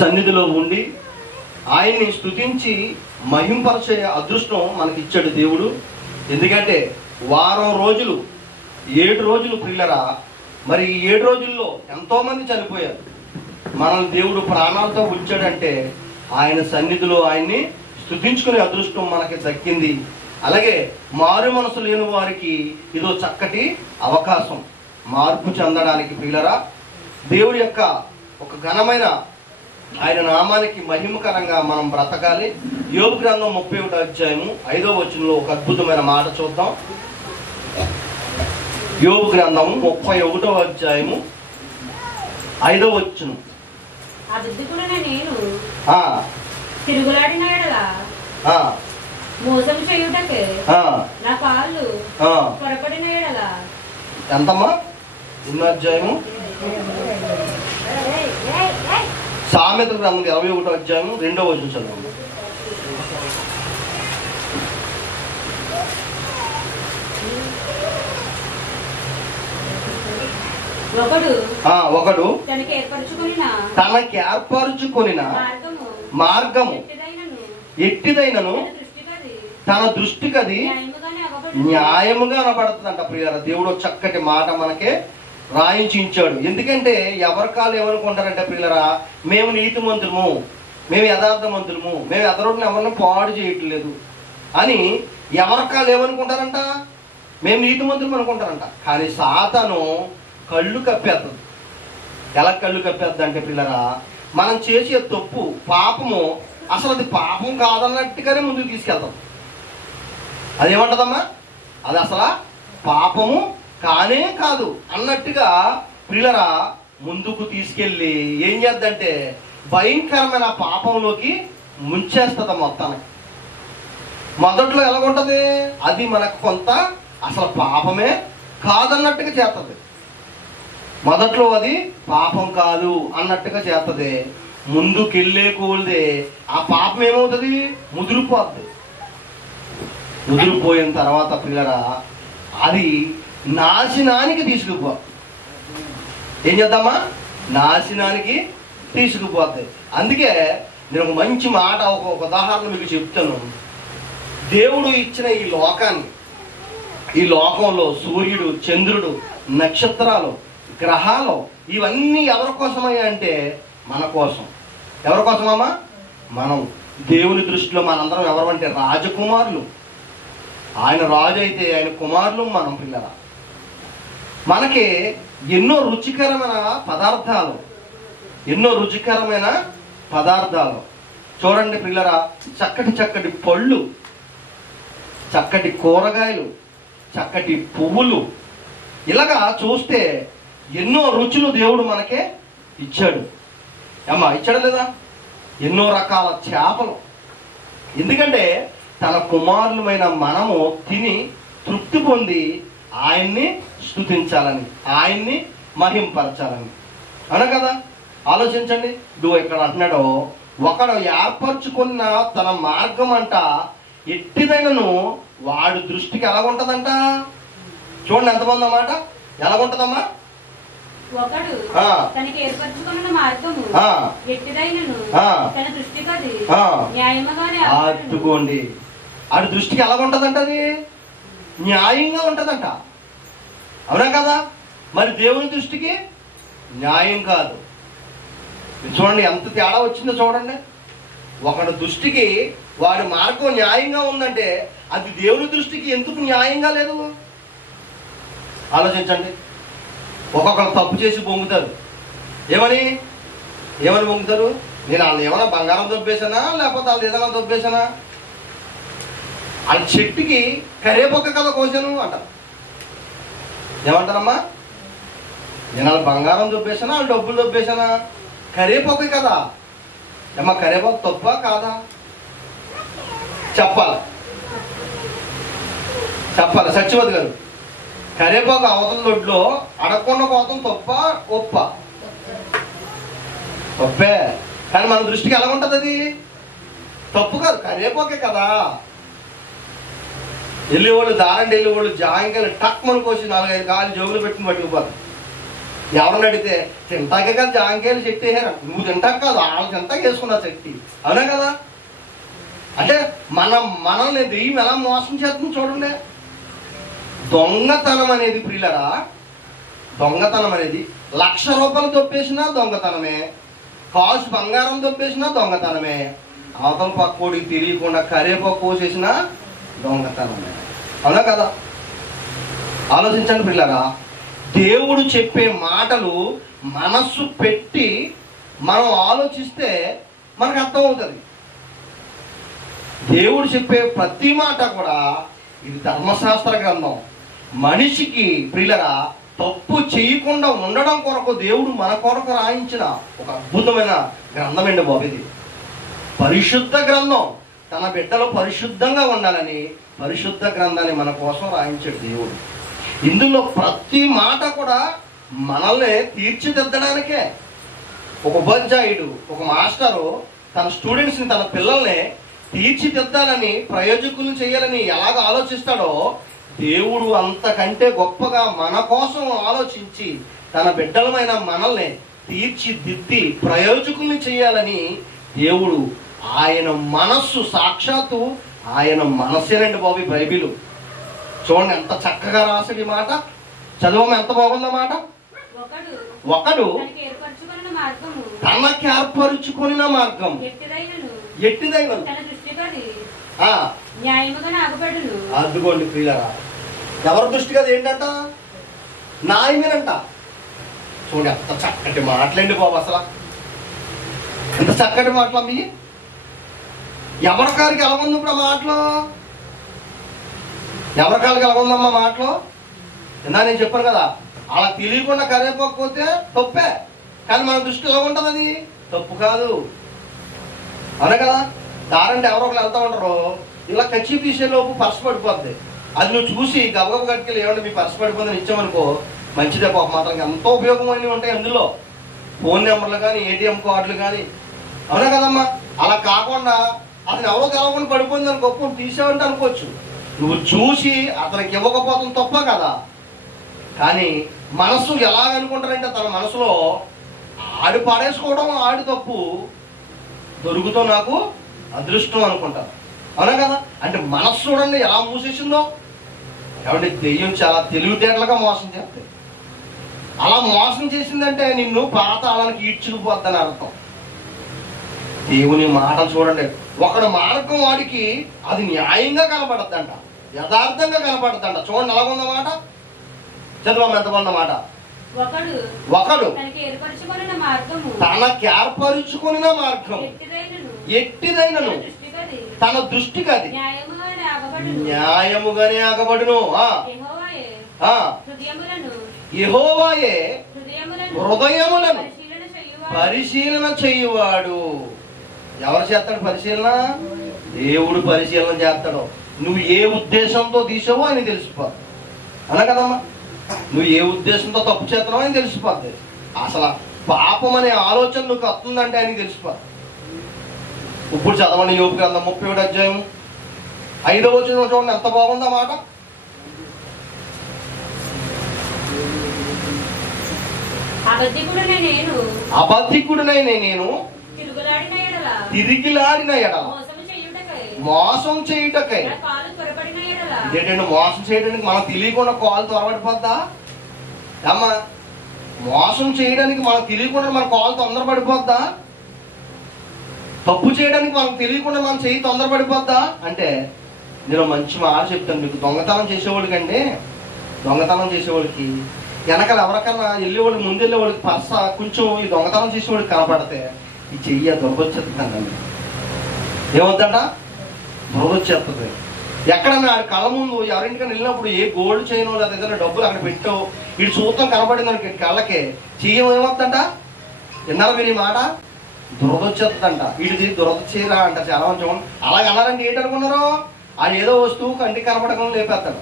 సన్నిధిలో ఉండి ఆయన్ని స్తుతించి మహింపరిచే అదృష్టం మనకి ఇచ్చాడు దేవుడు. ఎందుకంటే వారం రోజులు 7 రోజులు ప్రియులరా, మరి ఈ 7 రోజుల్లో ఎంతో మంది చనిపోయారు. మనల్ని దేవుడు ప్రాణాలతో ఉంచాడంటే ఆయన సన్నిధిలో ఆయన్ని స్తుతించుకునే అదృష్టం మనకి దక్కింది. అలాగే మారు మనసు లేని వారికి ఇదో చక్కటి అవకాశం మార్పు చెందడానికి. ప్రియులరా, దేవుడి యొక్క ఒక ఘనమైన ఆయన నామానికి మహిమకరంగా మనం బ్రతకాలి. యోబు గ్రంథం 31వ అధ్యాయము 5వ వచనంలో ఒక అద్భుతమైన మాట చూద్దాం. యోబు గ్రంథము 31వ అధ్యాయము 5వ వచనం. తిరుగులాడిన ఎడల మోసం చేయుటకే నా కాళ్ళు పొరపడిన ఎడల. ఎంతమ్మా? ఎన్నో అధ్యాయము? సామెతల గ్రంథం 21వ అధ్యాయము 2వ వచనం చదవండి. ఒకడు తనకి ఏర్పరచుకొనిన మార్గము ఎట్టిదైనను తన దృష్టికది న్యాయముగా అనబడుతుందంట. ప్రియుల, దేవుడు చక్కటి మాట మనకే రాయించాడు. ఎందుకంటే ఎవరి కాళ్ళు ఏమనుకుంటారంటే ప్రియులరా, మేము నీతిమంతులము, మేము యథార్థమంతులము, మేము ఎదరోడిని ఎవరిని పాడు చేయట్లేదు అని ఎవరి కాళ్ళు ఏమనుకుంటారంట, మేము నీతిమంతులం అనుకుంటారంట. కానీ సాతాను కళ్ళు కప్పేస్తుంది. ఎలా కళ్ళు కప్పేద్ది అంటే ప్రియులరా, మనం చేసే తప్పు పాపము అసలు అది పాపం కాదన్నట్టుగానే ముందుకు తీసుకెళ్తాం. అదేమంటదమ్మా, అది అసలు పాపము కానే కాదు అన్నట్టుగా ప్రియులరా ముందుకు తీసుకెళ్ళి ఏం చేద్దంటే భయంకరమైన పాపంలోకి ముంచేస్తుంది మొత్తానికి. మొదట్లో ఎలాగుంటది, అది మనకు కొంత అసలు పాపమే కాదన్నట్టుగా చేస్తుంది. మొదట్లో అది పాపం కాదు అన్నట్టుగా చేస్తుంది. ముందుకెళ్ళే కూలిదే ఆ పాపం ఏమవుతుంది, ముదిరిపోద్ది. ముదిరిపోయిన తర్వాత ప్రియులరా అది నాశనానికి తీసుకుపో. ఏం చేద్దామా, నాశనానికి తీసుకుపోద్ది. అందుకే నేను ఒక మంచి మాట, ఒక ఉదాహరణ మీకు చెప్తాను. దేవుడు ఇచ్చిన ఈ లోకాన్ని, ఈ లోకంలో సూర్యుడు, చంద్రుడు, నక్షత్రాలు, గ్రహాలు ఇవన్నీ ఎవరి కోసమయ్యా అంటే మన కోసం. ఎవరి కోసమమ్మా? మనం. దేవుని దృష్టిలో మనందరం ఎవరు అంటే రాజకుమారులు. ఆయన రాజు అయితే ఆయన కుమారులు మనం. పిల్లరా, మనకి ఎన్నో రుచికరమైన పదార్థాలు చూడండి పిల్లరా. చక్కటి చక్కటి పళ్ళు, చక్కటి కూరగాయలు, చక్కటి పువ్వులు, ఇలాగా చూస్తే ఎన్నో రుచులు దేవుడు మనకే ఇచ్చాడు. అమ్మా, ఇచ్చాడు లేదా? ఎన్నో రకాల చేపలు. ఎందుకంటే తన కుమారులమైన మనము తిని తృప్తి పొంది ఆయన్ని స్తుతించాలని, ఆయన్ని మహింపరచాలని. అన కదా, ఆలోచించండి. ఇదిగో ఇక్కడ అంటున్నాడు, ఒకడు ఏర్పరచుకున్న తన మార్గం అంట ఎట్టిదైనను వాడి దృష్టికి ఎలాగుంటదంట. చూడండి ఎంతమంది అన్నమాట, ఎలాగుంటదమ్మా. ఒకడు తనకి ఏర్పరచుకున్న మార్గము ఎట్టిదైనను తన దృష్టికి అది న్యాయముగానే. అట్టుకోండి, ఆడి దృష్టికి ఎలాగుంటదంట, అది న్యాయంగా ఉంటదంట. అవునా కదా? మరి దేవుని దృష్టికి న్యాయం కాదు. చూడండి ఎంత తేడా వచ్చిందో చూడండి. ఒకడు దృష్టికి వాడి మార్గం న్యాయంగా ఉందంటే అది దేవుని దృష్టికి ఎందుకు న్యాయంగా లేదు? ఆలోచించండి. ఒక్కొక్కరు తప్పు చేసి పొంగుతారు. ఏమని పొంగుతారు? నేను వాళ్ళు ఏమైనా బంగారం దొబ్బేసానా, లేకపోతే వాళ్ళు ఏదైనా దొబ్బేసానా? వాళ్ళ చెట్టుకి కరేపొక్క కదా కోసాను అంటారు. ఏమంటారమ్మా? నేను వాళ్ళు బంగారం దొబ్బేసానా, వాళ్ళు డబ్బులు దొబ్బేసానా? కరేపొక్క కదా. ఏమా కరేపొక్క తప్ప కాదా? చెప్పాలి సత్యవతి గారు. కరేపాకు అవతల దొడ్లో అడగకుండా పోతాం తప్ప ఒప్ప? తప్పే. కానీ మన దృష్టికి ఎలా ఉంటుంది అది? తప్పు కాదు, కరేపాకే కదా. వెళ్ళేవాళ్ళు దారండి, వెళ్ళేవాళ్ళు జాయింకాయలు టక్ మన కోసి 4-5 కాళ్ళు జోగులు పెట్టుకుని పట్టుకుపోతారు. ఎవరిని అడిగితే తింటాకే కదా జాంకాయలు చెట్టు వేసారు, నువ్వు తింటాక కాదు వాళ్ళు తింటాక వేసుకున్నారు చెట్టి, అవునా కదా? అంటే మనల్ని దెయ్యం ఎలా మోసం చేస్తుంది చూడండి. దొంగతనం అనేది ప్రియులరా, దొంగతనం అనేది 1,00,000 రూపాయలు దొప్పేసినా దొంగతనమే, కాసు బంగారం దొప్పేసినా దొంగతనమే, అవతల పక్కోడికి తెలియకుండా కరేపాకు కోసేసినా దొంగతనమే, అవునా కదా? ఆలోచించండి పిల్లరా, దేవుడు చెప్పే మాటలు మనస్సు పెట్టి మనం ఆలోచిస్తే మనకు అర్థమవుతుంది. దేవుడు చెప్పే ప్రతి మాట కూడా ఇది ధర్మశాస్త్ర గ్రంథం. మనిషికి ప్రియులరా తప్పు చేయకుండా ఉండడం కొరకు దేవుడు మన కొరకు రాయించిన ఒక అద్భుతమైన గ్రంథం అండి బాబు ఇది. పరిశుద్ధ గ్రంథం. తన బిడ్డలు పరిశుద్ధంగా ఉండాలని పరిశుద్ధ గ్రంథాన్ని మన కోసం రాయించాడు దేవుడు. ఇందులో ప్రతి మాట కూడా మనల్ని తీర్చిదిద్దడానికే. ఒక ఉపాధ్యాయుడు, ఒక మాస్టరు తన స్టూడెంట్స్ని, తన పిల్లల్ని తీర్చిదిద్దాలని, ప్రయోజకులను చేయాలని ఎలాగ ఆలోచిస్తాడో దేవుడు అంతకంటే గొప్పగా మన కోసం ఆలోచించి తన బిడ్డలమైన మనల్ని తీర్చిదిద్ది ప్రయోజకుల్ని చేయాలని దేవుడు ఆయన మనస్సు, సాక్షాత్తు ఆయన మనస్సేనండి బాబు బైబిల్. చూడండి ఎంత చక్కగా రాసాడు ఈ మాట. చదవము ఎంత బాగుందన్నమాట. ఒకడు తనకి ఏర్పరుచుకున్న మార్గం ఎట్టిదైన అద్దుకోండి ప్రియులరా. ఎవరి దృష్టికి అది ఏంటంట? న్యాయమేనంట. చూడండి ఎంత చక్కటి మాటలండి బాబు, అసలు ఎంత చక్కటి మాటలు మీ. ఎవరికారికి ఎలా ఉంది ఇప్పుడు ఆ మాటలు? ఎవరికారికి ఎలా ఉందమ్మా మాటలు? ఇందా నేను చెప్పాను కదా, అలా తెలియకుండా కరేపోకపోతే తప్పే, కానీ మన దృష్టిలో ఎలా ఉంటుంది? అది తప్పు కాదు, అవునా కదా? దారంటే ఎవరో ఒకరు వెళ్తా ఉంటారు, ఇలా కచ్చి తీసే లోపు పర్సు పడిపోద్ది. అది నువ్వు చూసి గబగబ కట్టుకెళ్ళి ఏమంటే మీ పర్సు పడిపోతుందని ఇచ్చామనుకో, మంచిదే పాప. మాత్రం ఎంతో ఉపయోగమైనవి ఉంటాయి అందులో, ఫోన్ నెంబర్లు కానీ, ఏటీఎం కార్డులు కానీ, అవునా కదమ్మా? అలా కాకుండా అతను ఎవరో తెలవకుండా పడిపోయింది అని గొప్ప తీసావంటే అనుకోవచ్చు. నువ్వు చూసి అతనికి ఇవ్వకపోతాం తప్ప కదా. కానీ మనసు ఎలాగనుకుంటారంటే తన మనసులో ఆడు పడేసుకోవడం ఆడు తప్పు, దొరుకుతో నాకు అదృష్టం అనుకుంటారు, అవునా కదా? అంటే మనస్సు చూడండి ఎలా మూసేసిందో. కాబట్టి దెయ్యం చాలా తెలివితేటలుగా మోసం చేస్తుంది. అలా మోసం చేసిందంటే నిన్ను పాతాళానికి ఈడ్చుకుపోద్దని అర్థం. దేవుని మాటలు చూడండి. ఒకడు మార్గం వాడికి అది న్యాయంగా కనపడద్దంట, యథార్థంగా కనపడద్దంట. చూడండి ఎలాగుంద మాట. చదువు ఎంత బాగుందన్నమాట. ఒకడు తనకి ఏర్పరుచుకున్న మార్గం ఎట్టిదైనను తన దృష్టికి అది న్యాయముగానే ఆగబడును. యెహోవాయే హృదయములను పరిశీలన చేయువాడు. ఎవరు చేస్తాడు పరిశీలన? దేవుడు పరిశీలన చేస్తాడు. నువ్వు ఏ ఉద్దేశంతో తీసావో ఆయన తెలిసిపోద్ది, అలా కదమ్మా? నువ్వు ఏ ఉద్దేశంతో తప్పు చేస్తున్నావో ఆయన తెలిసిపోద్ది. అసలు పాపం అనే ఆలోచన నువ్వు వస్తుందంటే ఆయనకి తెలిసిపోద్ది. ఇప్పుడు చదవండి యోబు గ్రంథం 37వ అధ్యాయం 5వ వచనం చూడండి ఎంత బాగుందా మాట. అబద్ధికుడినైన నేను తిరిగిలాడిన ఎడల మోసం చేయుటకై. ఏంటంటే మోసం చేయడానికి మనకు తెలియకుండా కాలు త్వరపడిపోద్దా అమ్మా? మోసం చేయడానికి మనకు తెలియకుండా మన కాలు తొందరపడిపోద్దా? తప్పు చేయడానికి మనకు తెలియకుండా మన చెయ్యి తొందరపడిపోద్దా? అంటే నేను మంచి మాట చెప్తాను మీకు. దొంగతనం చేసేవాడికండి, దొంగతనం చేసేవాడికి వెనకాల ఎవరికన్నా వెళ్ళేవాడికి, ముందు వెళ్ళేవాడికి పర్స కొంచెం ఈ దొంగతనం చేసేవాడికి కనపడితే ఈ చెయ్యి దొరకొచ్చేస్తుందండి. ఏమవుతుందంట? దొరకొచ్చేస్తుంది. ఎక్కడన్నా ఆడి కళ్ళ ముందు ఎవరింటికన్నా వెళ్ళినప్పుడు ఏ గోల్డ్ చైన్ లేదా ఏదైనా డబ్బులు అక్కడ పెట్టావు, ఇటు చూద్దాం కనపడింది అనుకో, కళ్ళకి చెయ్యం ఏమవుతుందంట? విన్నారా మీరు ఈ మాట? దురదొచ్చేస్తుందంట. వీటిది దురద చీర అంట చాలా మంది. చూడండి అలాగే అన్నారంటే ఏంటనుకున్నారు? ఆ ఏదో వస్తువు కంటికి కనపడకుండా లేపేస్తాడు.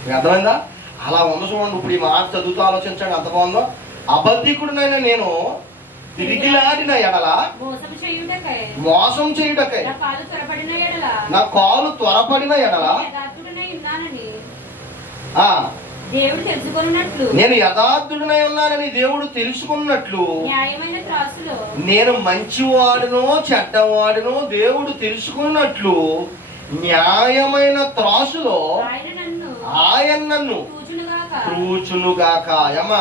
మీకు అర్థమైందా? అలా ఉంది చూడండి. ఇప్పుడు ఈ మాట చదువుతూ ఆలోచించండి ఎంత బాగుందో. అబద్ధికుడినైనా నేను తిరిగిలాడిన ఎడల మోసం చేయుటకై నా కాలు త్వరపడిన ఎడల దేవుడు తెలుసుకున్నట్లు, నేను యథార్థుడనై ఉన్నానని దేవుడు తెలుసుకున్నట్లు, న్యాయమైన త్రాసులో నేను మంచివాడునో చెడ్డవాడునో దేవుడు తెలుసుకున్నట్లు, న్యాయమైన త్రాసులో ఆయన నన్ను తూచునుగాక. ఏమా,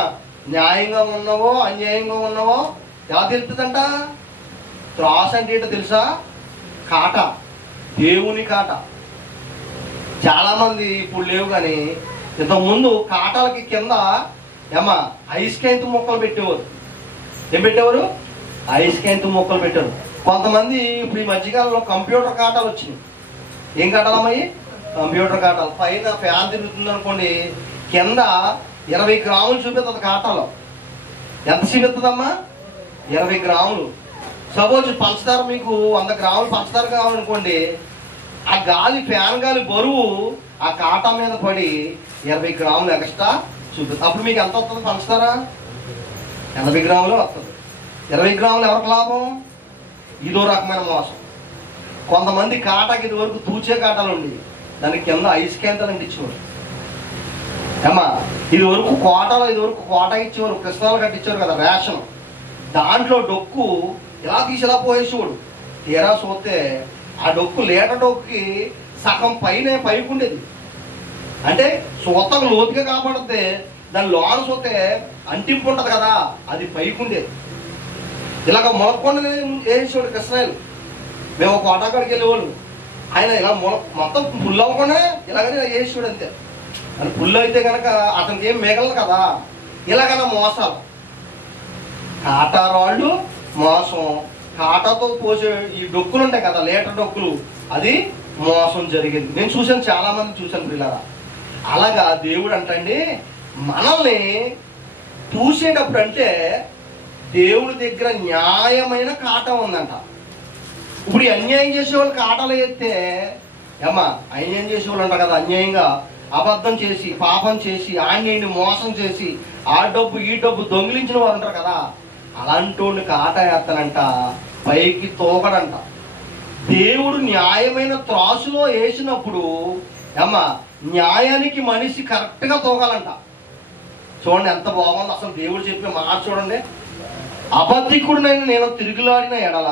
న్యాయంగా ఉన్నావో అన్యాయంగా ఉన్నావో ఎలా తెలుస్తుందంట? త్రాసు అంటే ఏంటో తెలుసా? కాట, దేవుని కాట. చాలా మంది ఇప్పుడు లేవు, కానీ ఇంతకుముందు కాటాలకి కింద ఏమా ఐస్కాంతు మొక్కలు పెట్టేవారు. ఏం పెట్టేవారు? ఐస్కాంతు మొక్కలు పెట్టారు. కొంతమంది ఇప్పుడు ఈ మధ్యకాలంలో కంప్యూటర్ కాటాలు వచ్చినాయి. ఏం కాటాలమ్మాయి? కంప్యూటర్ కాటాలు. పైన ఫ్యాన్ తిరుగుతుంది అనుకోండి, కింద 20 గ్రాములు చూపిస్తుంది కాటాలో. ఎంత చూపిస్తుందమ్మా? 20 గ్రాములు. సపోజ్ పంచదార మీకు 100 గ్రాములు పంచదార కావాలనుకోండి, ఆ గాలి, ఫ్యాన్ గాలి బరువు ఆ కాటా మీద పడి 20 గ్రాములు ఎక్స్ట్రా చూపిస్తుంది. అప్పుడు మీకు ఎంత వస్తుంది పంచదార? 80 గ్రాములు వస్తుంది. 20 గ్రాములు ఎవరికి లాభం? ఇదో రకమైన మోసం. కొంతమంది కాటాకి ఇది వరకు తూచే కాటాలు ఉండేవి, దానికి కింద ఐస్ క్యాంతలు అంటించేవారు. ఏమా, ఇది వరకు కోట ఇచ్చేవారు, కృష్ణాలు కట్టించేవారు కదా రేషన్. దాంట్లో డొక్కు ఇలా తీసి ఇలా పోయేసేవాడు. తీరా చూస్తే ఆ డొక్కు లీటర్ డొక్కుకి సగం పైకి ఉండేది. అంటే సూతకు లోతుగా కాపాడితే దాని లోన చూస్తే అంటింపు ఉంటుంది కదా, అది పైకి ఉండేది. ఇలాగ మొలకొండ వేసేవాడు కృష్ణాయలు. మేము కోటాకాడికి వెళ్ళేవాళ్ళు. ఆయన ఇలా మొత్తం ఫుల్ అవ్వకుండా ఇలాగనే వేసేవాడు అంతే. అని ఫుల్ అయితే కనుక అతనికి ఏం మిగలదు కదా. ఇలాగన్నా మోసాలు, కాటా రాళ్ళు మోసం. కాటాతో పోసే ఈ డొక్కులు ఉంటాయి కదా, లీటర్ డొక్కులు, అది మోసం జరిగింది. నేను చూశాను, చాలా మంది చూశాను పిల్లరా. అలాగా దేవుడు అంటండి మనల్ని చూసేటప్పుడు అంటే దేవుడి దగ్గర న్యాయమైన కాటా ఉందంట. ఇప్పుడు అన్యాయం చేసే వాళ్ళు కాటాలు ఎత్తే ఏమ్మా, అన్యాయం చేసేవాళ్ళు అంటారు కదా, అన్యాయంగా అబద్ధం చేసి పాపం చేసి ఆన్యాన్ని మోసం చేసి ఆ డబ్బు ఈ డబ్బు దొంగిలించిన వారు అంటారు కదా, అలాంటి కాట ఎత్తనంట, పైకి తోకడంట. దేవుడు న్యాయమైన త్రాసులో వేసినప్పుడు ఏమ్మా, న్యాయానికి మనిషి కరెక్ట్ గా తోగాలంట. చూడండి ఎంత బాగుంది అసలు దేవుడు చెప్పే మాట చూడండి. అబద్ధికుడినైనా నేను తిరుగులాడిన ఎడల,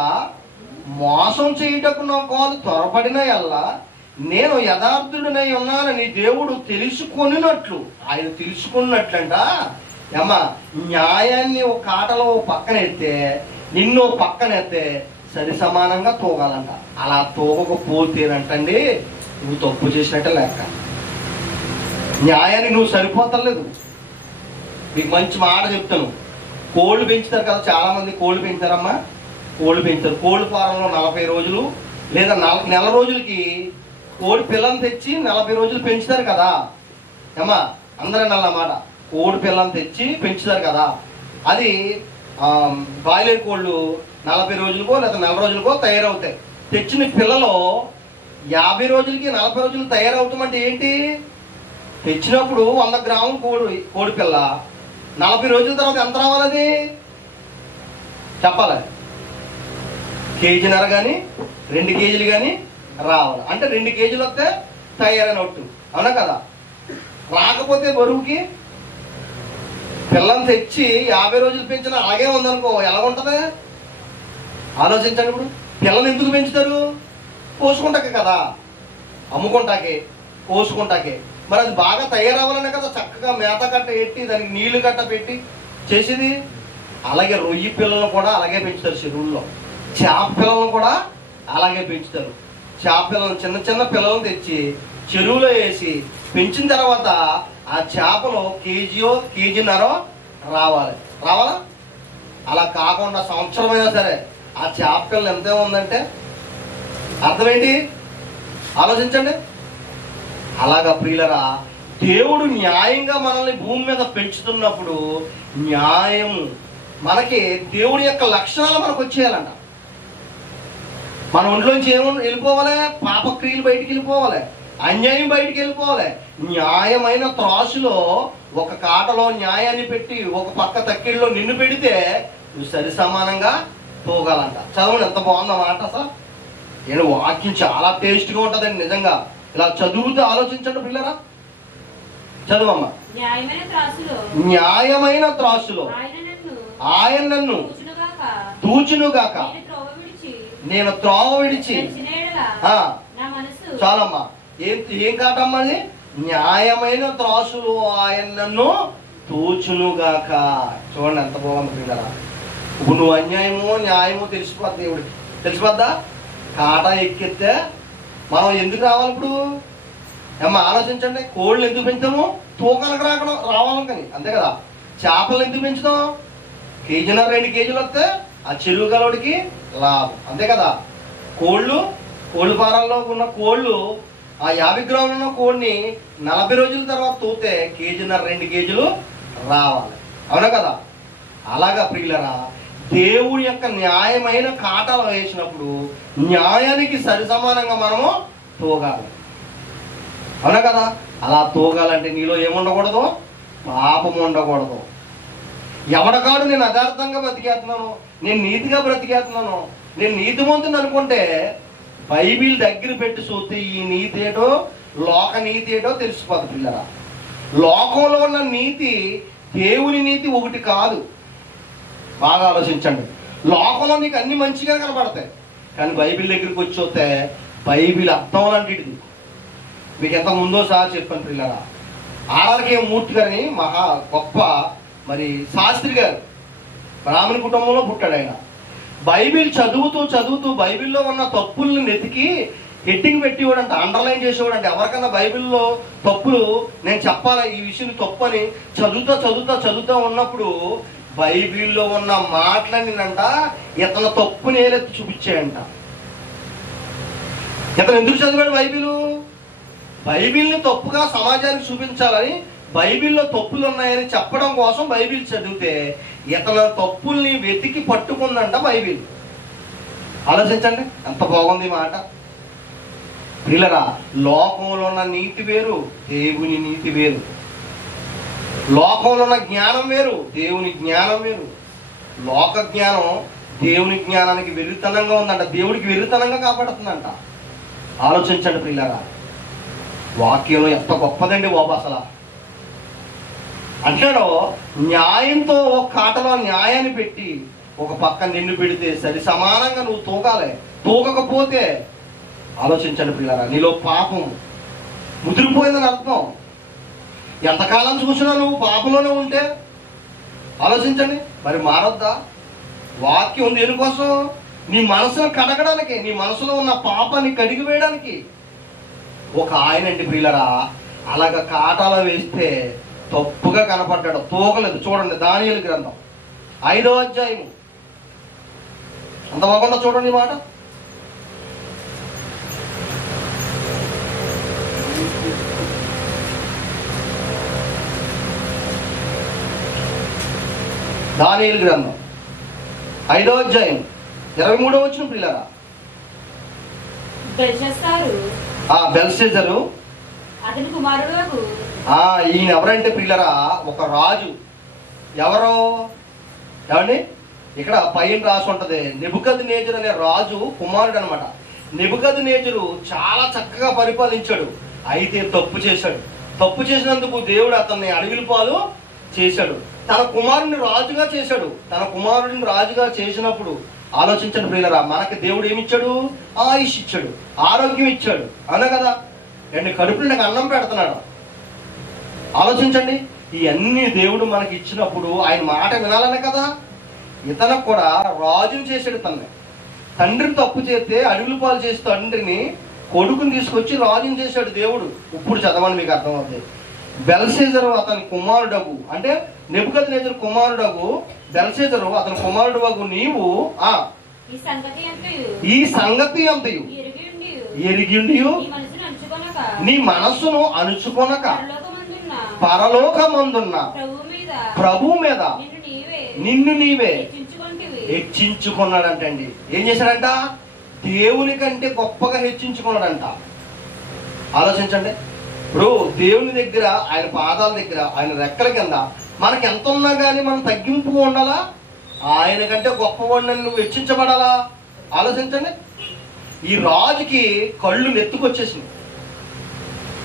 మోసం చేయుటకు నా కాదు త్వరపడిన ఎడల, నేను యథార్థుడినై ఉన్నానని దేవుడు తెలుసుకొనినట్లు, ఆయన తెలుసుకున్నట్లంట. ఏమ్మా, న్యాయాన్ని ఒక కాటలో పక్కన ఎత్తే నిన్ను పక్కన ఎత్తే సరి సమానంగా తోగాలంట. అలా తోగకపోతేనంటండి నువ్వు తప్పు చేసినట్టే లెక్క. న్యాయానికి నువ్వు సరిపోతలేదు. మీకు మంచి మాట చెప్తాను. కోళ్ళు పెంచుతారు కదా, చాలా మంది కోళ్ళు పెంచుతారమ్మా. కోళ్ళు పెంచుతారు. కోళ్ళ ఫారంలో 40 రోజులు లేదా నెల రోజులకి కోడి పిల్లని తెచ్చి 40 రోజులు పెంచుతారు కదా. ఏమ్మా, అందరూ అన్నమాట, కోడి పిల్లని తెచ్చి పెంచుతారు కదా. అది బాయిలర్ కోళ్ళు 40 రోజులకో లేదా నెల రోజులకో తయారవుతాయి. తెచ్చిన పిల్లలు 50 రోజులకి 40 రోజులు తయారవుతామంటే ఏంటి? తెచ్చినప్పుడు 100 గ్రాములు కోడి పిల్ల 40 రోజుల తర్వాత ఎంత రావాలి? అది చెప్పాలి. కేజీన్నర కానీ 2 కేజీలు కానీ రావాలి. అంటే 2 కేజీలు వస్తే తయారైనట్టు, అవునా కదా? రాకపోతే బరువుకి పిల్లని తెచ్చి 50 రోజులు పెంచిన అలాగే ఉందనుకో, ఎలా ఉంటుంది ఆలోచించండి. ఇప్పుడు పిల్లలు ఎందుకు పెంచుతారు? పోసుకుంటాకే కదా, అమ్ముకుంటాకే, పోసుకుంటాకే. మరి అది బాగా తయారవ్వాలనే కదా చక్కగా మేత కట్ట పెట్టి దానికి నీళ్లు కట్ట పెట్టి చేసేది. అలాగే రొయ్యి పిల్లలను కూడా అలాగే పెంచుతారు చెరువుల్లో. చేప పిల్లలను కూడా అలాగే పెంచుతారు. చేప పిల్లలను, చిన్న చిన్న పిల్లలను తెచ్చి చెరువులో వేసి పెంచిన తర్వాత ఆ చేపలు కేజీన్నర రావాలా? అలా కాకుండా సంవత్సరమైనా సరే ఆ చేప పిల్లలు ఎంతే ఉందంటే అర్థమేంటి? ఆలోచించండి. అలాగా ప్రియులరా, దేవుడు న్యాయంగా మనల్ని భూమి మీద పెంచుతున్నప్పుడు న్యాయము మనకి, దేవుడి యొక్క లక్షణాలు మనకు వచ్చేయాలంట. మన ఒంట్లోంచి వెళ్ళిపోవాలి? పాపక్రియలు బయటికి వెళ్ళిపోవాలి, అన్యాయం బయటికి వెళ్ళిపోవాలి. న్యాయమైన త్రాసులో ఒక కాటలో న్యాయాన్ని పెట్టి ఒక పక్క తక్కిడిలో నిన్ను పెడితే నువ్వు సరి సమానంగా తోగాలంట. చదవండి, ఎంత బాగుందో మాట అసలు. నేను వాక్యం చాలా టేస్ట్గా ఉంటుందండి నిజంగా. ఇలా చదువుతూ ఆలోచించండి పిల్లరా. చదువమ్మ. న్యాయమైన త్రాసులో న్యాయమైన త్రాసులో ఆయన నన్ను తూచునుగాక నేను త్రోవ విడిచి. చాలమ్మా. ఏం కాటమ్మా అది? న్యాయమైన త్రాసులో ఆయన నన్ను తూచునుగాక. చూడండి ఎంత బాగుంది కదా. ఇప్పుడు నువ్వు అన్యాయమో న్యాయమో తెలిసిపోద్ది దేవుడికి. తెలిసిపోద్దా? కాటా ఎక్కితే మనం ఎందుకు రావాలి ఇప్పుడు? అమ్మ ఆలోచించండి. కోళ్ళు ఎందుకు పెంచుతాము? తూకాలకు రావాలి కానీ, అంతే కదా. చేపలు ఎందుకు పెంచుతాం? కేజీన్నర 2 కేజీలు వస్తే ఆ చెరువు గలవాడికి లాభం, అంతే కదా. కోళ్ళు ఫారాల్లో ఉన్న కోళ్ళు ఆ 50 గ్రాములు ఉన్న కోడిని 40 రోజుల తర్వాత తూతే కేజీన్నర 2 కేజీలు రావాలి, అవునా కదా. అలాగా ప్రియులరా, దేవుడి యొక్క న్యాయమైన కాటాలు వేసినప్పుడు న్యాయానికి సరి సమానంగా మనము తూగాలి, అవునా కదా. అలా తూగాలంటే నీలో ఏముండకూడదు? పాపం ఉండకూడదు. ఎవడకాడు నేను యథార్థంగా బ్రతికేస్తున్నాను, నేను నీతిగా బ్రతికేస్తున్నాను, నేను నీతిమంతుని అనుకుంటే బైబిల్ దగ్గర పెట్టి చూస్తే ఈ నీతి ఏటో లోక నీతి ఏటో తెలిసిపోతుంది పిల్లరా. లోకంలో ఉన్న నీతి దేవుని నీతి ఒకటి కాదు. బాగా ఆలోచించండి. లోకంలో నీకు అన్ని మంచిగా కనబడతాయి, కానీ బైబిల్ దగ్గరికి వచ్చి వస్తే బైబిల్ అర్థం లాంటిది. మీకు ఎంత ముందో సార్ చెప్పాను పిల్లరా. ఆర్కే మూర్తి గారిని మహా గొప్ప మరి శాస్త్రి గారు బ్రాహ్మణ కుటుంబంలో పుట్టాడు ఆయన. బైబిల్ చదువుతూ బైబిల్లో ఉన్న తప్పుల్ని వెతికి హెడ్డింగ్ పెట్టేవాడంట, అండర్లైన్ చేసేవాడంట. ఎవరికన్నా బైబిల్లో తప్పులు నేను చెప్పాలా, ఈ విషయం తప్పు అని చదువుతా ఉన్నప్పుడు బైబిల్లో ఉన్న మాటలనినంట ఇతను తప్పుని ఏలెత్తి చూపించాయంట. ఇతను ఎందుకు చదివాడు బైబిల్ని తప్పుగా సమాజానికి చూపించాలని, బైబిల్లో తప్పులు ఉన్నాయని చెప్పడం కోసం బైబిల్ చదివితే ఇతను తప్పుల్ని వెతికి పట్టుకుందంట బైబిల్. ఆలోచించండి ఎంత బాగుంది మాట. ప్రియులరా, లోకంలో ఉన్న నీతి వేరు, దేవుని నీతి వేరు. లోకంలో ఉన్న జ్ఞానం వేరు, దేవుని జ్ఞానం వేరు. లోక జ్ఞానం దేవుని జ్ఞానానికి వెర్రితనంగా ఉందంట, దేవుడికి వెర్రితనంగా కాపాడుతుందంట. ఆలోచించండి ప్రియులరా, వాక్యంలో ఎంత గొప్పదండి బాబు. అసలు అంటాడో న్యాయంతో ఒక కాటలో న్యాయాన్ని పెట్టి ఒక పక్క నిన్ను పెడితే సరి సమానంగా నువ్వు తూగాలి. తూగకపోతే ఆలోచించండి పిల్లరా, నీలో పాపం ముదిరిపోయిందని అర్థం. ఎంతకాలం చూసినా నువ్వు పాపంలోనే ఉంటే ఆలోచించండి, మరి మారొద్దా? వాక్యం దేనికోసం? నీ మనసును కడగడానికి, నీ మనసులో ఉన్న పాపాన్ని కడిగి వేయడానికి. ఒక ఆయనండి ప్రియులరా, అలాగ కాటాలో వేస్తే తప్పుగా కనపడ్డాడు, తూగలేదు. చూడండి దానియేలు గ్రంథం 5వ అధ్యాయము అంత బాగుందా చూడండి మాట. దానియేలు గ్రంథం 5వ అధ్యాయం 23వ వచనం ప్రియులారా. బెల్షస్సరు అతని కుమారుడు. ఈయన ఎవరంటే ప్రియులారా ఒక రాజు. ఎవరో ఏమండి ఇక్కడ పైన రాసి ఉంటది, నెబుకద్నెజరు అనే రాజు కుమారుడు అనమాట. నెబుకద్నెజరు చాలా చక్కగా పరిపాలించాడు, అయితే తప్పు చేశాడు. తప్పు చేసినందుకు దేవుడు అతన్ని అడవిల పాలు చేశాడు. తన కుమారుడిని రాజుగా చేశాడు. తన కుమారుడిని రాజుగా చేసినప్పుడు ఆలోచించండి ప్రియులరా, మనకి దేవుడు ఏమిచ్చాడు? ఆయుష్ ఇచ్చాడు, ఆరోగ్యం ఇచ్చాడు, అన కదా. అండ్ కడుపులో నాకు అన్నం పెడుతున్నాడు. ఆలోచించండి, ఇవన్నీ దేవుడు మనకి ఇచ్చినప్పుడు ఆయన మాట వినాలనే కదా. ఇతనికి కూడా రాజుని చేశాడు. తండ్రిని తప్పు చేస్తే అడవుల పాలు చేసి తండ్రిని కొడుకుని తీసుకొచ్చి రాజుని చేశాడు దేవుడు. ఇప్పుడు చదవండి మీకు అర్థమవుతుంది. బెల్షస్సరు అతని కుమారుడగు, అంటే నెబుకద్నెజరు కుమారుడగు బెల్షస్సరు అతని కుమారుడగు నీవు ఈ సంగతి అంతయు ఎరిగిండి నీ మనస్సును అణుచుకొనక పరలోకమందున్న ప్రభు మీద నిన్ను నీవే హెచ్చించుకున్నాడంటండి. ఏం చేశాడంట? దేవుని కంటే గొప్పగా హెచ్చించుకున్నాడంట. ఆలోచించండి, ఇప్పుడు దేవుని దగ్గర, ఆయన పాదాల దగ్గర, ఆయన రెక్కల కింద మనకి ఎంత ఉన్నా కానీ మనం తగ్గింపుగా ఉండాలా? ఆయన కంటే గొప్పవాడిని నువ్వు హెచ్చించబడాలా? ఆలోచించండి. ఈ రాజుకి కళ్ళు నెత్తుకొచ్చేసింది.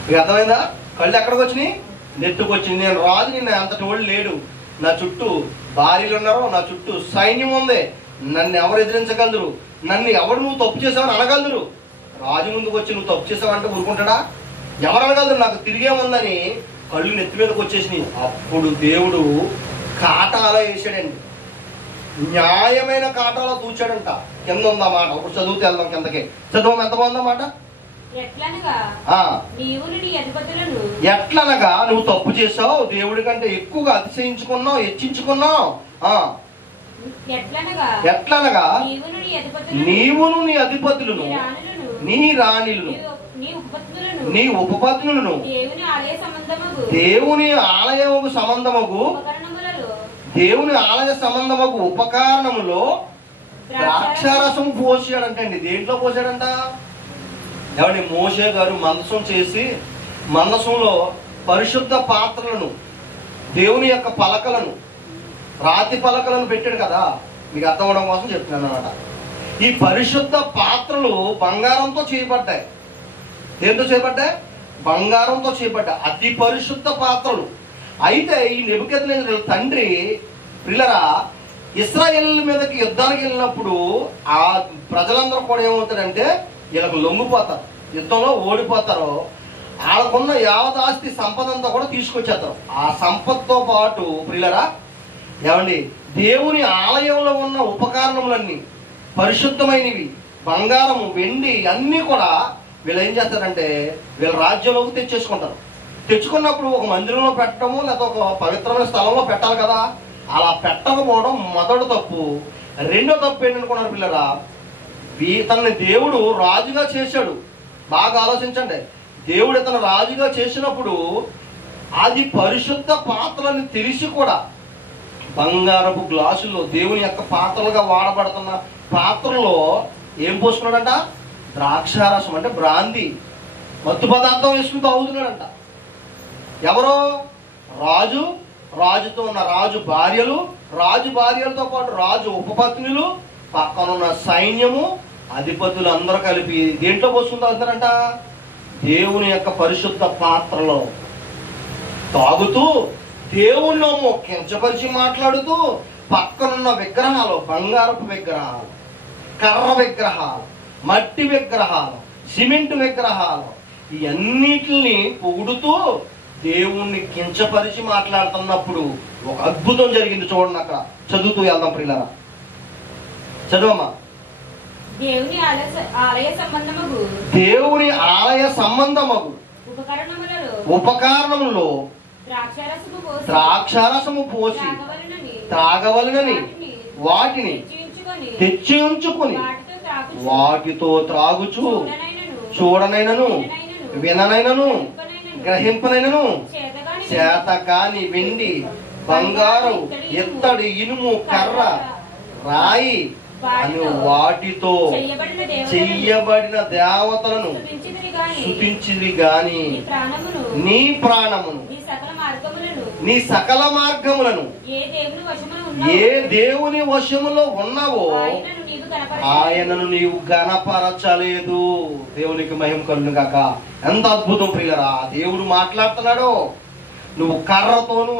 మీకు అర్థమైందా? కళ్ళు ఎక్కడికి వచ్చినాయి? నెత్తుకొచ్చింది. నేను రాజు, నిన్న అంతటి వాడు లేడు, నా చుట్టూ భార్యలు ఉన్నారు, నా చుట్టూ సైన్యం ఉంది, నన్ను ఎవరు ఎదిరించగలరు, నన్ను ఎవరు నువ్వు తప్పు చేసావని అనగలరు. రాజు ముందుకు వచ్చి నువ్వు తప్పు చేసావంటే ఊరుకుంటాడా? ఎవరు అనగలరు? నాకు తిరిగే ఉందని కళ్ళు నెత్తి మీదకి వచ్చేసినాయి. అప్పుడు దేవుడు కాటాల వేసాడండి, న్యాయమైన కాటాల దూచాడంట. కింద ఉందన్నమాట. ఇప్పుడు చదువుతూ వెళ్దాం కిందకి. చదువు ఎంత బాగుందన్నమాట. ఎట్లనగా నువ్వు తప్పు చేసావు, దేవుడి కంటే ఎక్కువగా అతిశయించుకున్నావు, హెచ్చించుకున్నావు. ఎట్లనగా నీవును నీ అధిపతులను నీ రాణిలను నీ ఉపపత్నులను దేవుని ఆలయము సంబంధమగు ఉపకరణములో ద్రాక్షారసం పోసాడంటండి. దేంట్లో పోసాడంట? ఏమండి, మోషే గారు మందసం చేసి మందసంలో పరిశుద్ధ పాత్రలను, దేవుని యొక్క పలకలను, రాతి పలకలను పెట్టాడు కదా. మీకు అర్థం అవడం కోసం చెప్తున్నాను అన్నమాట. ఈ పరిశుద్ధ పాత్రలు బంగారంతో చేయబడ్డాయి. దేంతో చేయబడ్డాయి? బంగారంతో చేయబడ్డాయి. అతి పరిశుద్ధ పాత్రలు. అయితే ఈ నెబుకద్నెజరు తండ్రి పిల్లరా ఇశ్రాయేల్ మీదకి యుద్ధానికి వెళ్ళినప్పుడు ఆ ప్రజలందరూ కూడా ఏమవుతారంటే వీళ్ళకు లొంగిపోతారు, యుద్ధంలో ఓడిపోతారు. వాళ్ళకున్న యావత్ ఆస్తి సంపద అంతా కూడా తీసుకొచ్చేస్తారు. ఆ సంపత్తో పాటు పిల్లరా ఏమండి, దేవుని ఆలయంలో ఉన్న ఉపకరణములన్నీ పరిశుద్ధమైనవి, బంగారము, వెండి అన్నీ కూడా వీళ్ళు ఏం చేస్తారంటే వీళ్ళ రాజ్యంలోకి తెచ్చేసుకుంటారు. తెచ్చుకున్నప్పుడు ఒక మందిరంలో పెట్టడము లేదా ఒక పవిత్రమైన స్థలంలో పెట్టాలి కదా. అలా పెట్టకపోవడం మొదటి తప్పు. రెండో తప్పు ఏంటనుకున్నారు పిల్లరా, ఇతన్ని దేవుడు రాజుగా చేశాడు. బాగా ఆలోచించండి. దేవుడు ఇతను రాజుగా చేసినప్పుడు అది పరిశుద్ధ పాత్రని తెలిసి కూడా బంగారపు గ్లాసుల్లో దేవుని యొక్క పాత్రలుగా వాడబడుతున్న పాత్రలో ఏం పోసుకున్నాడంట? ద్రాక్షారసం, అంటే బ్రాంది, మత్తు పదార్థం వేసుకుని తాగుతున్నాడంట. ఎవరో రాజు, రాజుతో ఉన్న రాజు భార్యలు, రాజు భార్యలతో పాటు రాజు ఉపపత్నులు, పక్కనున్న సైన్యము, అధిపతులు అందరూ కలిపి దేంట్లో పోసుకుని తాగుతున్నారంట? దేవుని యొక్క పరిశుద్ధ పాత్రలో తాగుతూ దేవుణ్ణేమో కించపరిచి మాట్లాడుతూ పక్కనున్న విగ్రహాలు, బంగారపు విగ్రహాలు, కర్ర విగ్రహాలు, మట్టి విగ్రహాలు, సిమెంట్ విగ్రహాలు, ఇవన్నిటిని పొగుడుతూ దేవుణ్ణి కించపరిచి మాట్లాడుతున్నప్పుడు ఒక అద్భుతం జరిగింది. చూడండి, అక్కడ చదువుతూ వెళ్దాం ప్రియులారా. చదువమ్మా. దేవుని ఆలయ సంబంధమగు ఉపకరణములో ద్రాక్షారసము పోసి త్రాగవలనని వాటిని తెచ్చి ఉంచుకొని వాటితో త్రాగుచు చూడనైనను విననైనను గ్రహింపనైనను చేతకాని వెండి, బంగారం, ఇత్తడి, ఇనుము, కర్ర, రాయి అని వాటితో చెయ్యబడిన దేవతలను స్తుతించిరి గాని నీ ప్రాణమును నీ సకల మార్గములను ఏ దేవుని వశములో ఉన్నావో ఆయనను నీవు గణపరచలేదు. దేవునికి మహిమ కలుగును గాక. ఎంత అద్భుతం ప్రియులరా, దేవుడు మాట్లాడుతున్నాడు. నువ్వు కర్రతోను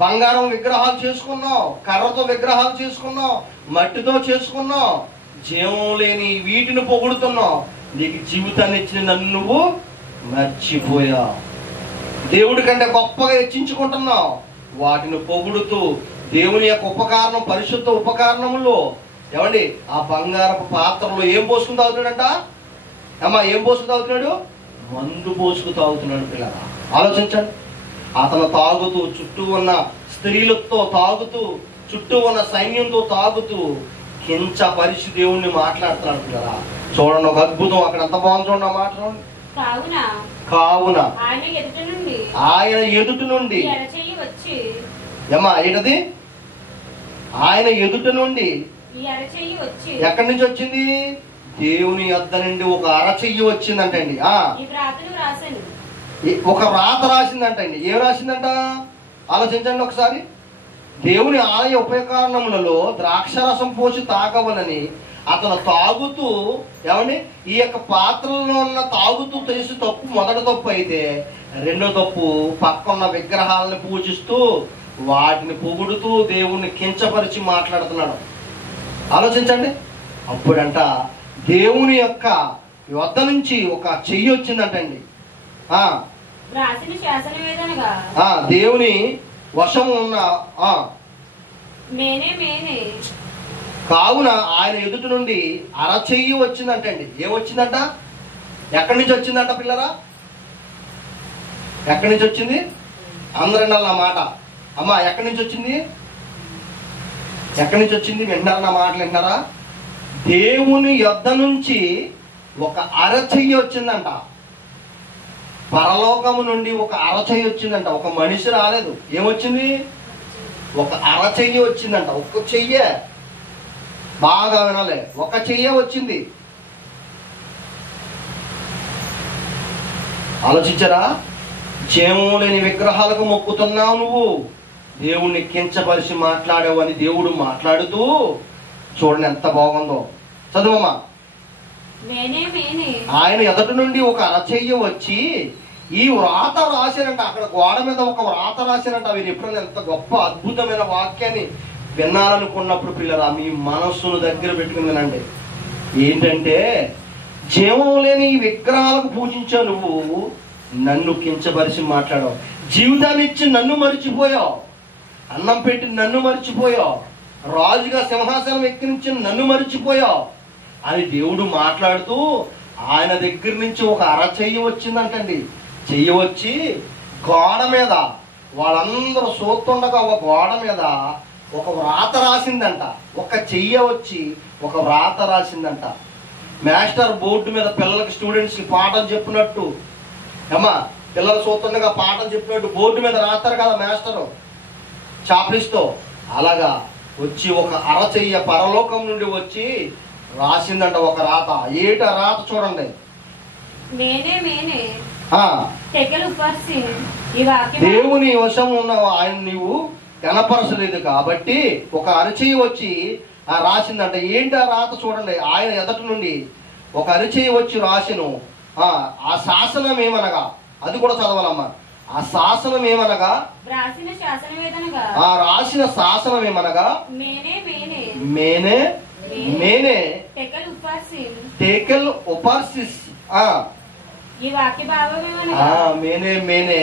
బంగారం విగ్రహాలు చేసుకున్నావు, కర్రతో విగ్రహాలు చేసుకున్నావు, మట్టితో చేసుకున్నావు, జీవం లేని వీటిని పొగుడుతున్నావు. నీకు జీవితాన్ని ఇచ్చిన నన్ను నువ్వు మర్చిపోయావు. దేవుడి కంటే గొప్పగా హెచ్చించుకుంటున్నావు. వాటిని పొగుడుతూ దేవుని యొక్క ఉపకరణం, పరిశుద్ధ ఉపకరణములో ఏమండి ఆ బంగారపు పాత్రలో ఏం పోసుకుని తాగుతున్నాడంట? అమ్మా, ఏం పోసుకు తాగుతున్నాడు? మందు పోసుకు తాగుతున్నాడు. పిల్లరా ఆలోచించండి. అతను తాగుతూ, చుట్టూ ఉన్న స్త్రీలతో తాగుతూ, చుట్టూ ఉన్న సైన్యంతో తాగుతూ కించపరిచి దేవుణ్ణి మాట్లాడుతున్నాడు. పిల్లరా చూడండి, ఒక అద్భుతం. అక్కడ ఎంత బాగుంది చూడండి. ఆ మాట చూడండి. కావున ఆయన ఎదుటి నుండి ఏమ్మా ఏంటది? ఆయన ఎదుటి నుండి ఎక్కడి నుంచి వచ్చింది? దేవుని యొద్ద నుండి ఒక అరచెయ్యి వచ్చిందంటండి. ఒక రాత రాసిందంటండి. ఏం రాసిందంట? ఆలోచించండి ఒకసారి. దేవుని ఆలయ ఉపకరణములలో ద్రాక్షరసం పోసి తాగవలని అతను తాగుతూ ఏమండి ఈ యొక్క పాత్రలో ఉన్న తాగుతూ చేసి తప్పు మొదటి తప్పు అయితే రెండో తప్పు పక్కన్న విగ్రహాలను పూజిస్తూ వాటిని పొగుడుతూ దేవుణ్ణి కించపరిచి మాట్లాడుతున్నాడు. ఆలోచించండి. అప్పుడంట దేవుని యొక్క వద్ద నుంచి ఒక చెయ్యి వచ్చిందంటండి. రాసిన శాసనమేదనగా దేవుని వశము ఉన్న మేనే కావున ఆయన ఎదుటి నుండి అరచెయ్యి వచ్చిందంటండి. ఏమొచ్చిందంట? ఎక్కడి నుంచి వచ్చిందంట పిల్లరా? ఎక్కడి నుంచి వచ్చింది? అందరూ నా మాట. అమ్మా ఎక్కడి నుంచి వచ్చింది? ఎక్కడి నుంచి వచ్చింది? వింటారా నా మాటలు? వింటారా? దేవుని యొద్ద నుంచి ఒక అరచెయ్యి వచ్చిందంట. పరలోకము నుండి ఒక అరచెయ్యి వచ్చిందంట. ఒక మనిషి రాలేదు. ఏమొచ్చింది? ఒక అరచెయ్యి వచ్చిందంట. ఒక్క చెయ్యే, బాగా వినాలి, ఒక చెయ్యే వచ్చింది. ఆలోచించరా? జీవము లేని విగ్రహాలకు మొక్కుతున్నావు నువ్వు, దేవుణ్ణి కించపరిచి మాట్లాడావు అని దేవుడు మాట్లాడుతూ చూడండి ఎంత బాగుందో. చదువమ్మా. ఆయన ఎదుటి నుండి ఒక అరచెయ్య వచ్చి ఈ వ్రాత రాశారంట. అక్కడ గోడ మీద ఒక వ్రాత రాశారంట. మీరు ఎప్పుడైనా ఎంత గొప్ప అద్భుతమైన వాక్యాన్ని వినాలనుకున్నప్పుడు పిల్లరా మీ మనస్సును దగ్గర పెట్టుకుని వినండి. ఏంటంటే జీవం లేని ఈ విగ్రహాలకు పూజించావు నువ్వు, నన్ను కించపరిచి మాట్లాడావు, జీవితాన్ని ఇచ్చి నన్ను మరిచిపోయావు, అన్నం పెట్టి నన్ను మరిచిపోయావు, రాజుగా సింహాసనం ఎక్కించి నన్ను మరిచిపోయావు అని దేవుడు మాట్లాడుతూ ఆయన దగ్గర నుంచి ఒక అరచెయ్యి వచ్చిందంటండి. చెయ్యి వచ్చి గోడ మీద వాళ్ళందరూ చూస్తుండగా ఒక గోడ మీద ఒక వ్రాత రాసిందంట. ఒక చెయ్యి వచ్చి ఒక వ్రాత రాసిందంట. మాస్టర్ బోర్డు మీద పిల్లలకి స్టూడెంట్స్కి పాఠం చెప్పినట్టు, అమ్మా పిల్లలు చూస్తుండగా పాఠం చెప్పినట్టు బోర్డు మీద రాస్తారు కదా మాస్టరు చాప్లిస్తో, అలాగా వచ్చి ఒక అరచెయ్య పరలోకం నుండి వచ్చి రాసిందంట ఒక రాత. ఏట రాత చూడండి. దేవుని వశం ఉన్న ఆయన నీవు కనపరచలేదు కాబట్టి ఒక అరచెయ్యి వచ్చి రాసిందంట. ఏంటి ఆ రాత చూడండి. ఆయన ఎదటి నుండి ఒక అరచెయ్యి వచ్చి రాసిను. ఆ శాసనం ఏమనగా, అది కూడా చదవాలమ్మా. ఆ శాసనం ఏమనగా, రాసిన శాసనం ఏమనగా మేనే టేకెల్ ఉపార్సిస్. మేనే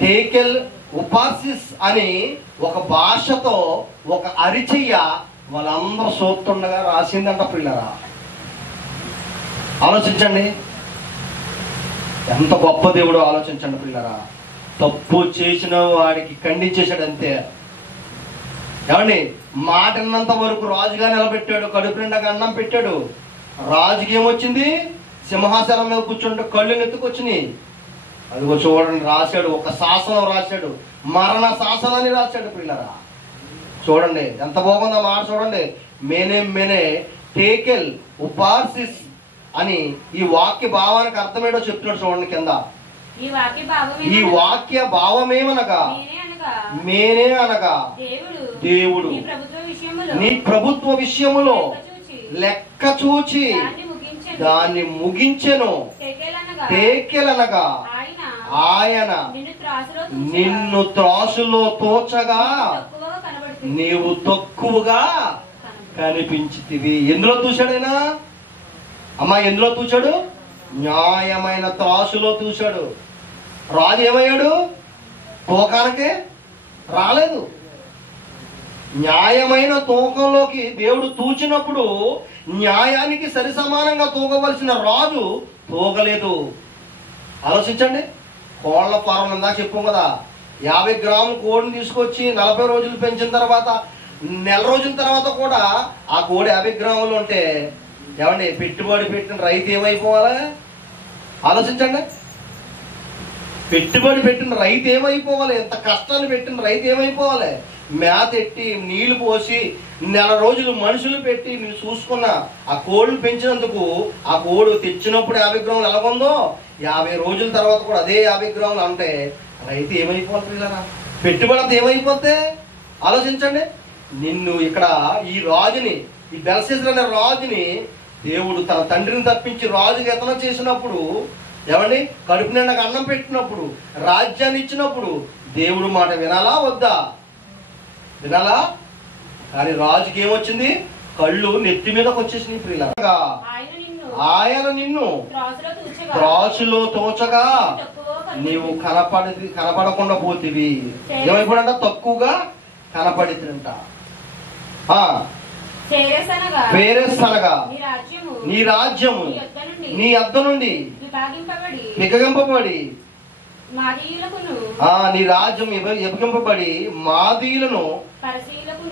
టేకెల్ ఉపార్సిస్ అని ఒక భాషతో ఒక అరిచెయ్య వాళ్ళందరూ చూస్తుండగా రాసిందంట పిల్లరా. ఆలోచించండి ఎంత గొప్ప దేవుడు. ఆలోచించండి పిల్లరా. తప్పు చేసిన వాడికి ఖండించేశాడు అంతే. ఏమండి మాట అన్నంత వరకు రాజుగా నిలబెట్టాడు, కడుపు నిండా అన్నం పెట్టాడు. రాజుకి ఏమొచ్చింది? సింహాసనం మీద కూర్చుంటే కళ్ళు నెత్తుకొచ్చినాయి. అదిగో చూడండి రాశాడు, ఒక శాసనం రాశాడు, మరణ శాసనాన్ని రాశాడు పిల్లరా. చూడండి ఎంత బాగుందో మాట చూడండి. మేనే టేకెల్ ఉపార్సిస్ అని ఈ వాక్య భావానికి అర్థమేటో చెప్తున్నాడు చూడండి కింద. ఈ వాక్య భావమేమనగా మేనే అనగా దేవుడు నీ ప్రభుత్వ విషయములో లెక్క చూచి దాన్ని ముగించెను. టేకెలనగా ఆయన నిన్ను త్రాసులో తోచగా నీవు తక్కువగా కనిపించితివి. ఎందులో చూశాడైనా? అమ్మా ఎందులో చూశాడు? న్యాయమైన త్రాసులో చూశాడు. రాజు ఏమయ్యాడు? తూకానికే రాలేదు. న్యాయమైన తూకంలోకి దేవుడు తూచినప్పుడు న్యాయానికి సరి సమానంగా తూగవలసిన రాజు తూగలేదు. ఆలోచించండి. కోళ్ల ఫారం ఇందాక చెప్పాం కదా, 50 గ్రాముల కోడిని తీసుకొచ్చి 40 రోజులు పెంచిన తర్వాత నెల రోజుల తర్వాత కూడా ఆ కోడి 50 గ్రాములు ఉంటే ఏమండి పెట్టుబడి పెట్టిన రైతు ఏమైపోవాలా? ఆలోచించండి. పెట్టుబడి పెట్టిన రైతు ఏమైపోవాలి? ఎంత కష్టాన్ని పెట్టిన రైతు ఏమైపోవాలి? మేత ఎట్టి నీళ్లు పోసి నెల రోజులు మనుషులు పెట్టి మీరు చూసుకున్న ఆ కోళ్ళు పెంచినందుకు ఆ కోడు తెచ్చినప్పుడు 50 గ్రాములు ఎలాగుందో 50 రోజుల తర్వాత కూడా అదే 50 గ్రాములు అంటే రైతు ఏమైపోతుంది కదా? పెట్టుబడి అంతా ఏమైపోతే? ఆలోచించండి. నిన్ను ఇక్కడ ఈ రాజుని ఈ బెల్షస్సరు అనే రాజుని దేవుడు తన తండ్రిని తప్పించి రాజుకి ఎతన చేసినప్పుడు, ఏమండి, కడుపు నిండా అన్నం పెట్టినప్పుడు, రాజ్యాన్ని ఇచ్చినప్పుడు దేవుడు మాట వినాలా వద్దా? వినాలా? కానీ రాజుకి ఏమొచ్చింది? కళ్ళు నెత్తి మీదకి వచ్చేసినాయి ప్రియులారా. ఆయన నిన్ను త్రాసులో తోచగా నీవు కనపడకుండా పోతివి. ఏమైపోడంట? తక్కువగా కనపడితే పేరేసనగా నీ రాజ్యము నీ యొద్ద నుండి విభజింపబడి నీ రాజ్యం విభజింపబడి మాదీయులను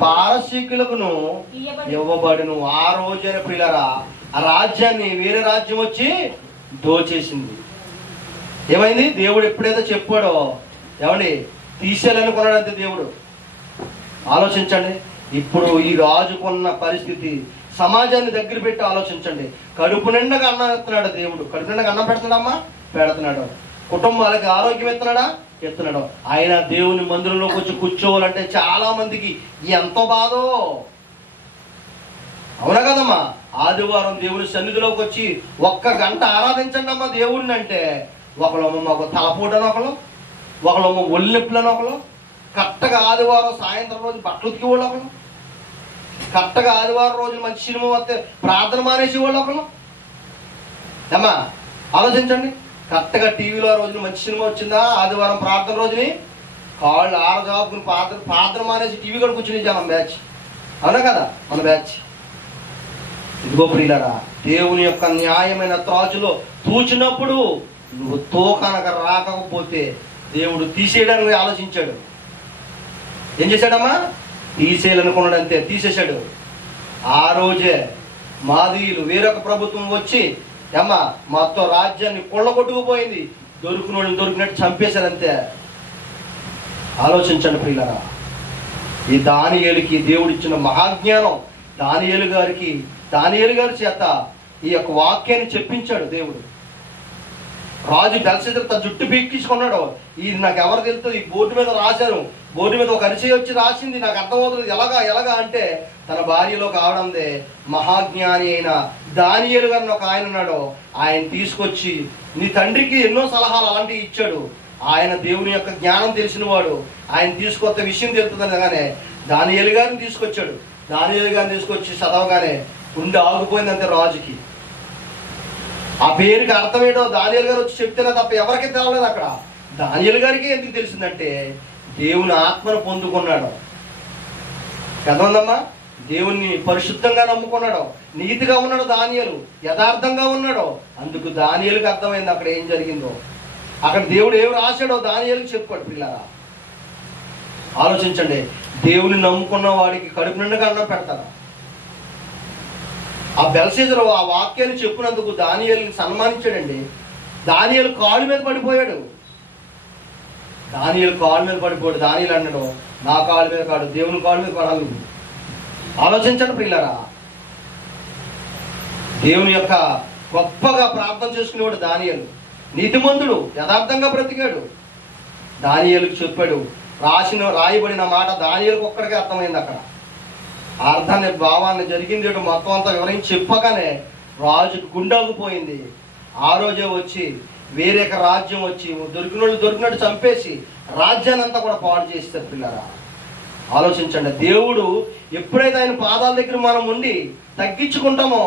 పారసీకులకును ఇవ్వబడును. ఆ రోజైన ప్రియులారా ఆ రాజ్యాన్ని వేరే రాజ్యం వచ్చి దోచేసింది. ఏమైంది? దేవుడు ఎప్పుడైతే చెప్పాడో, ఏమండి, తీసేయాలనుకున్నాడంతే దేవుడు. ఆలోచించండి. ఇప్పుడు ఈ రాజుకున్న పరిస్థితి, సమాజాన్ని దగ్గర పెట్టి ఆలోచించండి. కడుపు నిండగా అన్నం ఎత్తున్నాడు దేవుడు. కడుపు నిండగా అన్నం పెడుతున్నాడమ్మా? పెడుతున్నాడు. కుటుంబాలకి ఆరోగ్యం ఎత్తున్నాడా? ఎత్తున్నాడు. ఆయన దేవుని మందిరంలోకి వచ్చి కూర్చోవాలంటే చాలా మందికి ఎంతో బాధో. అవునా కదమ్మా? ఆదివారం దేవుని సన్నిధిలోకి వచ్చి 1 గంట ఆరాధించండి అమ్మా దేవుడిని అంటే, ఒకళ్ళమ్మ ఒక తలపూటని ఒకళ్ళమ్మ ఒళ్ళెప్పులని కరెక్ట్గా ఆదివారం సాయంత్రం రోజు బట్టలు ఉతికి వాళ్ళు ఒకళ్ళు, కరెక్ట్గా ఆదివారం రోజు మంచి సినిమా వస్తే ప్రార్థన మానేసి వాళ్ళు ఒకళ్ళు. అమ్మా ఆలోచించండి. కరెక్ట్గా టీవీలో రోజున మంచి సినిమా వచ్చిందా, ఆదివారం ప్రార్థన రోజుని కాళ్ళు ఆరజాపుకుని ప్రార్థన మానేసి టీవీ కూడా కూర్చుని జనం బ్యాచ్. అవునా కదా మన బ్యాచ్? ఇదిగో ప్రియులారా, దేవుని యొక్క న్యాయమైన త్రాచులో తూచినప్పుడు నువ్వు తోకనక రాకపోతే దేవుడు తీసేయడానికి ఆలోచించాడు. ఏం చేశాడమ్మా? తీసేయాలనుకున్నాడు, అంతే, తీసేశాడు. ఆ రోజే మాదీయులు వేరొక ప్రభుత్వం వచ్చి అమ్మా మొత్తం రాజ్యాన్ని కొల్లగొట్టుకుపోయింది. దొరికినట్టు చంపేశారు, అంతే. ఆలోచించండి ప్రియులారా. ఈ దానియేలుకి దేవుడిచ్చిన మహాజ్ఞానం, దానియేలు గారి చేత ఈ యొక్క వాక్యాన్ని చెప్పించాడు దేవుడు. రాజు బెల్షస్సరు తన జుట్టు పీక్కించుకున్నాడు. ఇది నాకు ఎవరు తెలుస్తుంది? ఈ బోర్డు మీద రాశాను, బోర్డు మీద ఒక అరిచే వచ్చి రాసింది, నాకు అర్థమవుతుంది. ఎలాగా అంటే తన భార్యలో కావడందే మహాజ్ఞాని అయిన దానియేలు గారిని ఒక ఆయన ఉన్నాడు. ఆయన తీసుకొచ్చి నీ తండ్రికి ఎన్నో సలహాలు అలాంటివి ఇచ్చాడు. ఆయన దేవుని యొక్క జ్ఞానం తెలిసిన వాడు. ఆయన తీసుకొత్త విషయం తెలుస్తుందనగానే దానియేలు గారిని తీసుకొచ్చాడు. దానియేలు గారిని తీసుకొచ్చి చదవగానే గుండె ఆగిపోయిందంతే రాజుకి. ఆ పేరుకి అర్థం ఏంటో దానియేలు గారు వచ్చి చెప్తేనే తప్ప ఎవరికి తెలవలేదు. అక్కడ దానియేలు గారికి ఎందుకు తెలిసిందంటే దేవుని ఆత్మను పొందుకున్నాడు. కదమ్మా, దేవుణ్ణి పరిశుద్ధంగా నమ్ముకున్నాడు, నీతిగా ఉన్నాడు దానియేలు, యథార్థంగా ఉన్నాడు. అందుకు దానియేలుకి అర్థమైంది అక్కడ ఏం జరిగిందో. అక్కడ దేవుడు ఏమి రాశాడో దానియేలుకి చెప్పాడు. పిల్లరా ఆలోచించండి. దేవుని నమ్ముకున్న వాడికి కడుపు నిండుగా అన్నం పెడతారా? ఆ బెల్షస్సరు ఆ వాక్యాన్ని చెప్పినందుకు దానియేలుని సన్మానించాడండి. దానియేలు కాళ్ళ మీద పడిపోయాడు. దానియేలు అన్నాడు, నా కాళ్ళ మీద కాడు, దేవుని కాళ్ళ మీద పడాలి. ఆలోచించండి ప్రియులారా. దేవుని యొక్క గొప్పగా ప్రార్థన చేసుకునేవాడు దానియేలు. నీతిమంతుడు, యథార్థంగా బ్రతికాడు. దానియేలుకి చెప్పాడు. రాయబడిన మాట దానియేలుకి ఒక్కడికే అర్థమైంది. అక్కడ అర్థాన్ని, భావాన్ని, జరిగింది మొత్తం అంతా వివరించి చెప్పగానే రాజుకు గుండాగిపోయింది. ఆ రోజే వచ్చి వేరే రాజ్యం వచ్చి దొరికినట్టు చంపేసి రాజ్యాన్ని అంతా కూడా పాడు చేస్తారు. పిల్లరా ఆలోచించండి. దేవుడు ఎప్పుడైతే ఆయన పాదాల దగ్గర మనం ఉండి తగ్గించుకుంటామో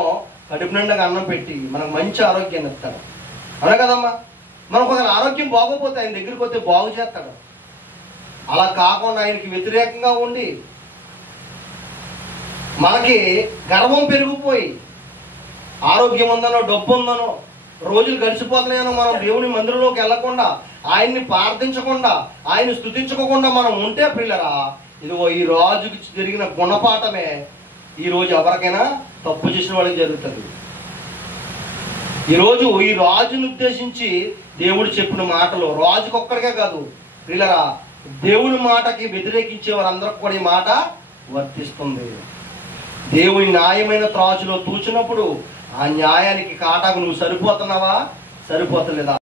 కడుపు నిండగా అన్నం పెట్టి మనకు మంచి ఆరోగ్యాన్ని ఇస్తాడు. అవునా కదమ్మా? మనకు ఒక ఆరోగ్యం బాగోపోతే ఆయన దగ్గరికి వస్తే బాగు చేస్తాడు. అలా కాకుండా ఆయనకి వ్యతిరేకంగా ఉండి మనకి గర్వం పెరిగిపోయి ఆరోగ్యం ఉందనో డబ్బు ఉందనో రోజులు గడిచిపోతున్నాయనో మనం దేవుని మందిరంలోకి వెళ్లకుండా, ఆయన్ని ప్రార్థించకుండా, ఆయన్ని స్తుతించకుండా మనం ఉంటే ప్రియులరా, ఇదిగో ఈ రాజుకి జరిగిన గుణపాఠమే ఈ రోజు ఎవరికైనా తప్పు చేసిన వాళ్ళకి జరుగుతుంది. ఈరోజు ఈ రాజును ఉద్దేశించి దేవుడు చెప్పిన మాటలు రాజుకి ఒక్కడికే కాదు ప్రియులరా, దేవుని మాటకి వ్యతిరేకించే వారందరికి కూడా ఈ మాట వర్తిస్తుంది. దేవుని న్యాయమైన త్రాచులో తూచినప్పుడు ఆ న్యాయానికి కాటాకు నువ్వు సరిపోతున్నావా, సరిపోతలేదా?